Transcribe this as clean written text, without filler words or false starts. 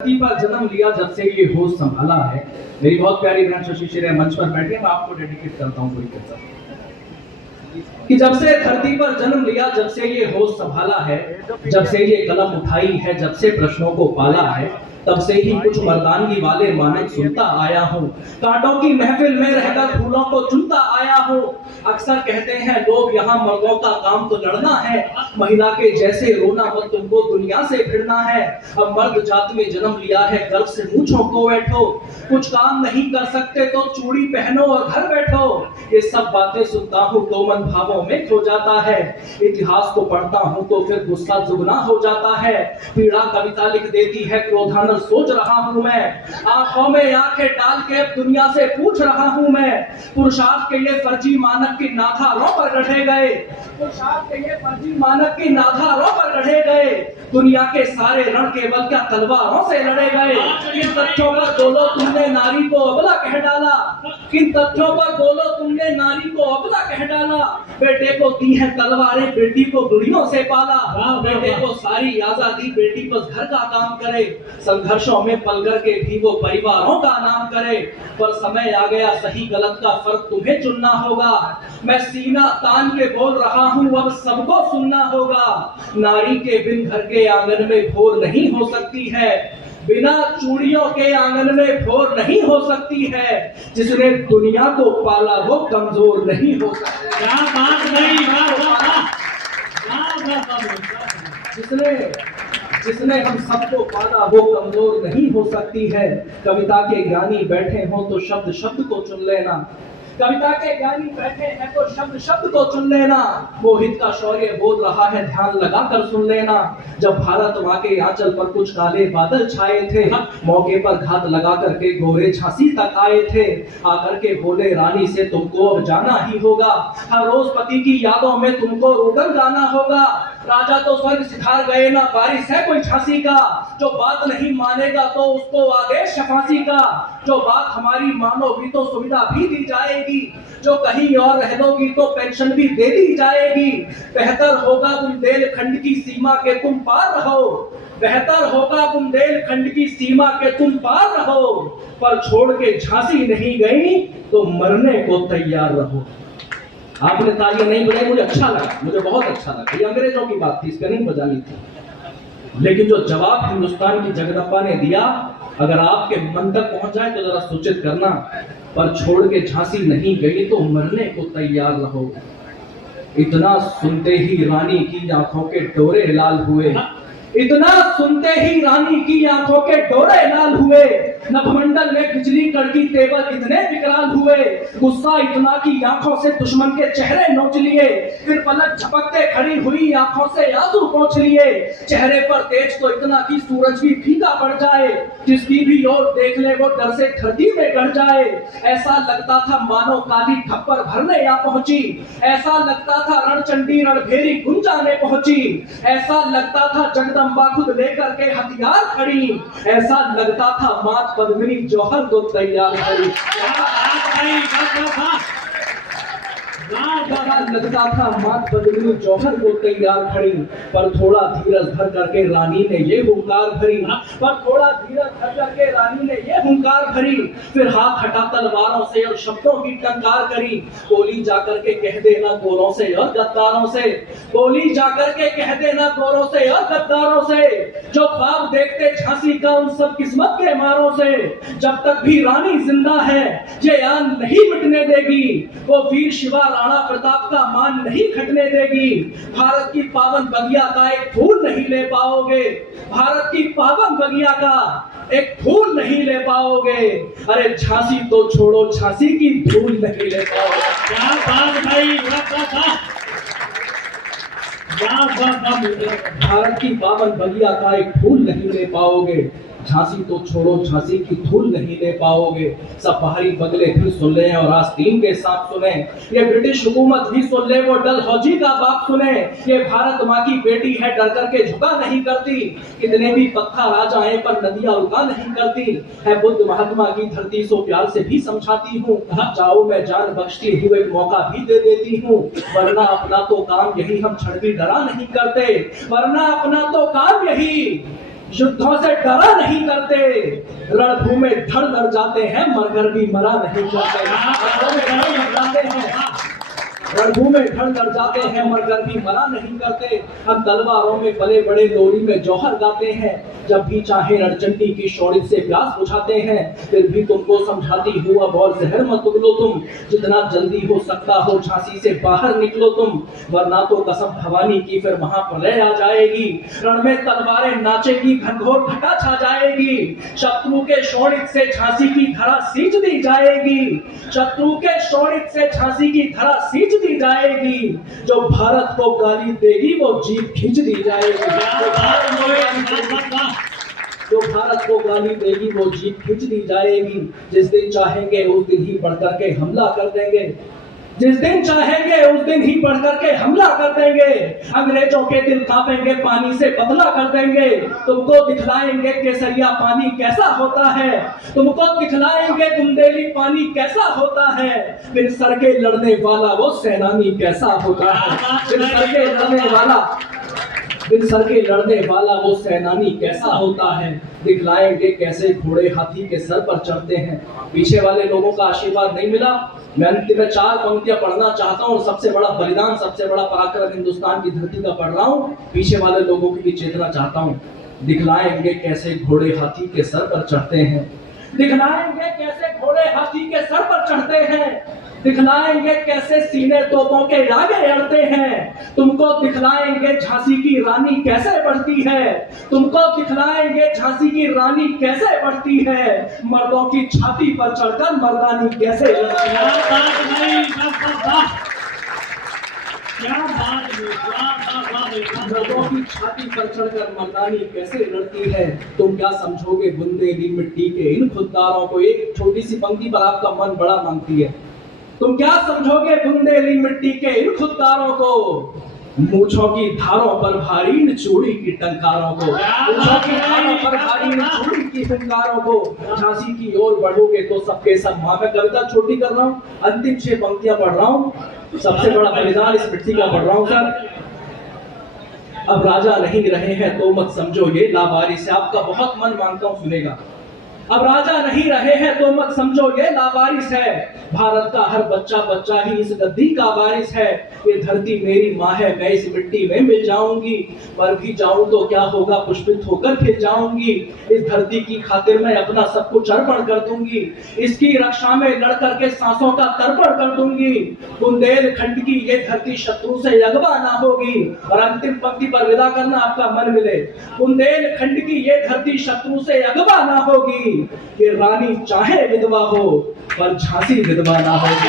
धरती पर जन्म लिया जब से ये होश संभाला है। मेरी बहुत प्यारी बहन शशि शेर मंच पर बैठी है, मैं आपको डेडिकेट करता हूँ कोई कि जब से धरती पर जन्म लिया, जब से ये होश संभाला है, जब से ये कलम उठाई है, जब से प्रश्नों को पाला है, तब से ही कुछ मर्दानगी वाले मानक सुनता आया हूँ। कांटों की महफिल में रहकर फूलों को चुनता आया हूँ। अक्सर कहते हैं लोग यहाँ मर्दों का काम तो लड़ना है, महिला के जैसे रोना मत, तुमको दुनिया से भिड़ना है। अब मर्द जात में जन्म लिया है, गर्व से मूंछों को बैठो, कुछ काम नहीं कर सकते तो चूड़ी पहनो और घर बैठो। ये सब बातें सुनता हूँ तो मन भावों में खो जाता है। इतिहास को पढ़ता हूँ तो फिर गुस्सा दुगना हो जाता है। पीड़ा कविता लिख देती है, क्रोधानल सोच रहा हूँ मैं। आंखों में आंखें डाल के अब दुनिया से पूछ रहा हूँ मैं। पुरुषार्थ के ये फर्जी मानक की नाथारों पर गढ़े गए, पुरुषार्थ के ये फर्जी मानक की नाथारों पर गढ़े गए। दुनिया के सारे रण केवल क्या तलवारों से लड़े गए। किन तथ्यों पर बोलो तुमने नारी को अबला कह डाला, किन तथ्यों पर बोलो तुमने नारी को अबला कह डाला। बेटे को दी है तलवारें, बेटी को गुड़ियों से पाला। बेटे को सारी आजादी, बेटी बस घर का काम करे। संघर्षों में पल कर के भी वो परिवारों का नाम करे। पर समय आ गया, सही गलत का फर्क तुम्हें चुनना होगा। मैं सीना तान के बोल रहा हूँ, अब सबको सुनना होगा। नारी के बिन घर के आंगन में भोर नहीं हो सकती है, बिना चूड़ियों के आंगन में भोर नहीं हो सकती है। जिसने दुनिया को पाला वो कमजोर नहीं हो सकता। क्या बात नहीं, जिसने हम सबको पाला वो कमजोर नहीं हो सकती है। कविता के ज्ञानी बैठे हो तो शब्द शब्द को चुन लेना, कविता के ज्ञानी बैठे हैं तो शब्द शब्द को चुन लेना। मोहित का शौर्य बोल रहा है, ध्यान लगाकर सुन लेना। जब भारत माँ के आंचल पर कुछ काले बादल छाए थे, मौके पर घात लगा करके गोरे झांसी तक आए थे। आकर के बोले रानी से तुमको अब जाना ही होगा, हर रोज पति की यादों में तुमको रोदन गाना होगा। राजा तो स्वर्ग सिधार गए ना, बारिश है कोई झांसी का। जो बात नहीं मानेगा तो उसको आदेश फांसी का। जो बात हमारी मानोगी तो सुविधा भी दी जाएगी, जो कहीं और रह लोगी तो पेंशन भी दे दी जाएगी। बेहतर होगा बुंदेलखंड की सीमा के तुम पार रहो, बेहतर होगा बुंदेलखंड की सीमा के तुम पार रहो। पर छोड़ के झांसी नहीं गई तो मरने को तैयार रहो। आपने तालियां नहीं बजाई, मुझे अच्छा लगा, मुझे बहुत अच्छा लगा। ये अंग्रेजों की बात थी, इस पर नहीं बजानी थी, लेकिन जो जवाब हिंदुस्तान की जगदम्बा ने दिया, अगर आपके मन तक पहुंच जाए तो जरा सूचित करना। पर छोड़ के झांसी नहीं गई तो मरने को तैयार रहो। इतना सुनते ही रानी की आंखों के डोरे लाल हुए, इतना सुनते ही रानी की आंखों के डोरे लाल हुए। नभमंडल में बिजली कड़की, तेवर इतने विकराल हुए। गुस्सा इतना कि आंखों से दुश्मन के चेहरे नोच लिए। फिर पलक झपकते खड़ी हुई, आंखों से आंसू पोंछ लिए। चेहरे पर तेज तो इतना कि सूरज भी फीका पड़ जाए। जिसकी भी ओर देख ले वो डर से धरती में गड़ जाए। ऐसा लगता था मानो काली खप्पर भरने आ पहुंची, ऐसा लगता था रणचंडी रणभेरी गुंजाने पहुंची। ऐसा लगता था जगदम्बा खुद लेकर के हथियार खड़ी, ऐसा लगता था मात पद्मिनी जौहर को तैयार खड़ी। लगता था मात पद्मिनी जौहर को तैयार खड़ी। पर थोड़ा धीरज धर करके रानी ने ये हुंकार भरी, पर थोड़ा धीरज धर करके रानी ने ये हुंकार भरी। फिर हाथ हटा तलवारों से और शब्दों की टंकार करी। बोली जाकर के कह देना गोरों से और गद्दारों से, बोली जाकर के कह देना गोरों से और गद्दारों से। जो ख्वाब देखते झांसी का उन सब किस्मत के मारों से। जब तक भी रानी जिंदा है ये आन नहीं मिटने देगी, वो वीर शिवा राणा प्रताप का मान नहीं खटने देगी। भारत की पावन बगिया का एक फूल नहीं ले पाओगे, भारत की पावन बगिया का एक फूल नहीं ले पाओगे। अरे झांसी तो छोड़ो, झांसी की धूल नहीं ले पाओगे। क्या बात भाई, भारत की पावन बगिया का एक फूल नहीं ले पाओगे। झांसी तो छोड़ो, झांसी की धूल नहीं ले पाओगे। सब बाहरी बगले भी सुन ले और आस्तीन के साथ सुने। ये ब्रिटिश हुकूमत भी सुन ले, वो डलहौजी का बाप सुने। ये भारत माँ की बेटी है, डर करके झुका नहीं करती। कितने भी पत्थर आ जाए पर नदियां रुका नहीं करती। है बुद्ध महात्मा की धरती, सो प्यार से भी समझाती हूँ। जाओ मैं जान बख्शती हुए मौका भी दे देती हूँ। वरना अपना तो काम यही, हम क्षण भी डरा नहीं करते। वरना अपना तो काम यही, युद्धों से डरा नहीं करते, रणभूमि में धड़ धड़ जाते हैं मरकर भी मरा नहीं करते। रणभूमि में धड़ धड़ जाते हैं मरकर भी मरा नहीं करते। हम तलवारों में बड़े बड़े लोरी में जौहर गाते हैं, जब भी चाहे रणचंडी की शौर्य से प्यास बुझाते हैं। फिर भी तुमको समझाती हूँ अब और जहर मत उगलो तुम, जितना जल्दी हो सकता हो झांसी से बाहर निकलो तुम, वरना तो कसम भवानी की फिर महाप्रलय आ जाएगी। रण में तलवारें नाचेगी, घनघोर घटा छा जाएगी, शत्रु के शौर्य से झांसी की धरा सींच दी जाएगी। शत्रु के शौर्य से झांसी की धरा सींच दी जाएगी। जो भारत को गाली देगी वो जीभ खींच दी जाएगी। जो भारत को गाली देगी वो जीभ खींच दी जाएगी। जिस दिन चाहेंगे उस दिन ही बढ़कर के हमला कर देंगे, जिस दिन चाहेंगे उस दिन ही बढ़कर के हमला कर देंगे। अंग्रेजों के दिल कांपेंगे, पानी से बदला कर देंगे। तुमको दिखलाएंगे केसरिया पानी कैसा होता है, तुमको दिखलाएंगे बुंदेली पानी कैसा होता है। फिर सर के लड़ने वाला वो सेनानी कैसा होता है, फिर सर के लड़ने वाला, बिन सर के लड़ने वाला वो सेनानी कैसा होता है। दिखलाएंगे कैसे घोड़े हाथी के सर पर चढ़ते हैं। पीछे वाले लोगों का आशीर्वाद नहीं मिला। मैं अंतिम में 4 पंक्तियां पढ़ना चाहता हूँ और सबसे बड़ा बलिदान, सबसे बड़ा पराक्रम हिंदुस्तान की धरती का पढ़ रहा हूँ। पीछे वाले लोगों की भी चेतना चाहता हूँ। दिखलाएंगे कैसे घोड़े हाथी के सर पर चढ़ते हैं, दिखलाएंगे कैसे घोड़े हाथी के सर पर चढ़ते हैं। दिखलाएंगे कैसे सीने तोपों के आगे अड़ते हैं। तुमको दिखलाएंगे झांसी की रानी कैसे बढ़ती है, तुमको दिखलाएंगे झांसी की रानी कैसे बढ़ती है। मर्दों की छाती पर चढ़कर मर्दानी कैसे लड़ती है। मर्दों की छाती पर चढ़कर मर्दानी कैसे लड़ती है। तुम क्या समझोगे बुंदेली मिट्टी के इन खुददारों को। एक छोटी सी पंक्ति पर आपका मन बड़ा मांगती है। तुम क्या समझोगे बुंदेली मिट्टी के इन खुददारों को, मूंछों की धारों पर भारी इन चूड़ी की टंकारों को, मूंछों की धारों पर भारी इन चूड़ी की टंकारों को। झांसी की ओर बढ़ोगे तो सबके सब मां। मैं कविता छोटी कर रहा हूँ, अंतिम 6 पंक्तियां पढ़ रहा हूँ। सबसे बड़ा बलिदान इस मिट्टी का पढ़ रहा हूँ सर। अब राजा नहीं रहे हैं तो मत समझो ये लावारिस है। आपका बहुत मन मांगता हूँ सुनेगा। अब राजा नहीं रहे हैं तो मत समझो ये लावारिस है। भारत का हर बच्चा बच्चा ही इस गद्दी का वारिस है। ये धरती मेरी माँ है, मैं इस मिट्टी में मिल जाऊंगी। पर भी जाऊं तो क्या होगा, पुष्पित होकर फिर जाऊंगी। इस धरती की खातिर मैं अपना सब कुछ अर्पण कर दूंगी। इसकी रक्षा में लड़ करके सांसों का तर्पण कर दूंगी। बुंदेलखंड की ये धरती शत्रु से अगवा ना होगी। और अंतिम पंक्ति पर विदा करना आपका मन मिले। बुंदेलखंड की ये धरती शत्रु से अगवा ना होगी। ये रानी चाहे विधवा हो पर झांसी विधवा ना होगी।